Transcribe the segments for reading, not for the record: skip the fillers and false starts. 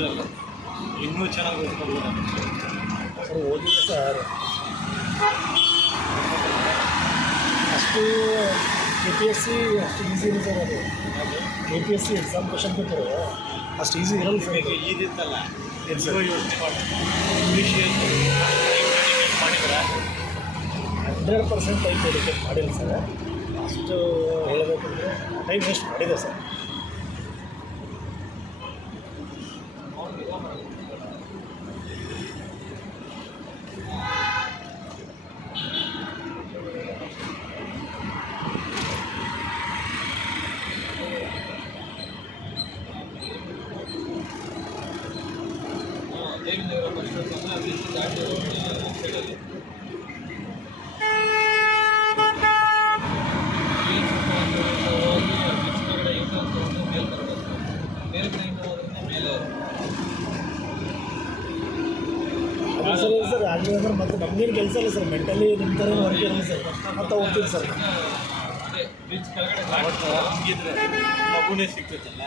ಇದ್ರಲ್ಲ ಇನ್ನೂ ಚೆನ್ನಾಗಿ ಓದ್ಕೊಬೋದು ಸರ್. ಓದಿದೆ ಸರ್, ಅಷ್ಟು KPSC ಅಷ್ಟು ಈಸಿ ಇಲ್ಲ ಸರ್. ಅದು KPSC ಎಕ್ಸಾಮ್ ಕ್ವಶನ್ ಪೇಪರು ಅಷ್ಟು ಈಸಿ ಇರಲ್ಲ ಸರ್. ಈಗ ಈದಿತ್ತಲ್ಲ ಏನು ಸರ್? ಯೋಚನೆ ಮಾಡಿ ಇಂಗ್ಲೀಷ್ ಮಾಡಿದ್ರೆ 100% ಟೈಮ್ ಡೆಡಿಕೇಟ್ ಮಾಡಿಲ್ಲ ಸರ್. ಅಷ್ಟು ಹೇಳಬೇಕಂದ್ರೆ ಟೈಮ್ ವೇಸ್ಟ್ ಮಾಡಿದೆ ಸರ್. ಸರ್ ಸರ್ ಆಗಲಿ ಅಂದ್ರೆ ಮತ್ತೆ ನಮಗೇನು ಕೆಲಸ ಇಲ್ಲ ಸರ್. ಮೆಂಟಲಿ ನಿಮ್ಮ ಥರ ವರ್ಕ್ ಇರಲ್ಲ ಸರ್. ಮತ್ತೆ ಹೋಗ್ತೀವಿ ಸರ್. ಮಗುನೇ ಸಿಗ್ತೈತಲ್ಲ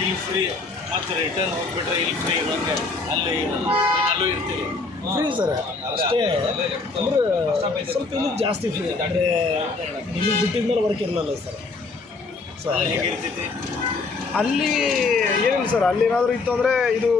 ಇಲ್ಲಿ ಫ್ರೀ ಮತ್ತು ರಿಟರ್ನ್ ಹೋಗ್ಬಿಟ್ರೆ ಇಲ್ಲಿ ಫ್ರೀ ಇರುವಂಗೆ ಅಲ್ಲೂ ಇರ್ತೀವಿ ಫ್ರೀ ಸರ್. ಅಷ್ಟೇ ಅಂದ್ರೆ ಸ್ವಲ್ಪ ಇಲ್ಲಿ ಜಾಸ್ತಿ ಫ್ರೀ ಅಂದರೆ ನಿಮಗೆ ಬಿಟ್ಟಿದ ಮೇಲೆ ವರ್ಕ್ ಇರಲ್ಲ ಸರ್. ಸೊ ಹೇಗಿರ್ತೈತಿ ಅಲ್ಲಿ ಏನಿಲ್ಲ ಸರ್. ಅಲ್ಲಿ ಏನಾದರೂ ಇತ್ತು ಅಂದರೆ ಇದು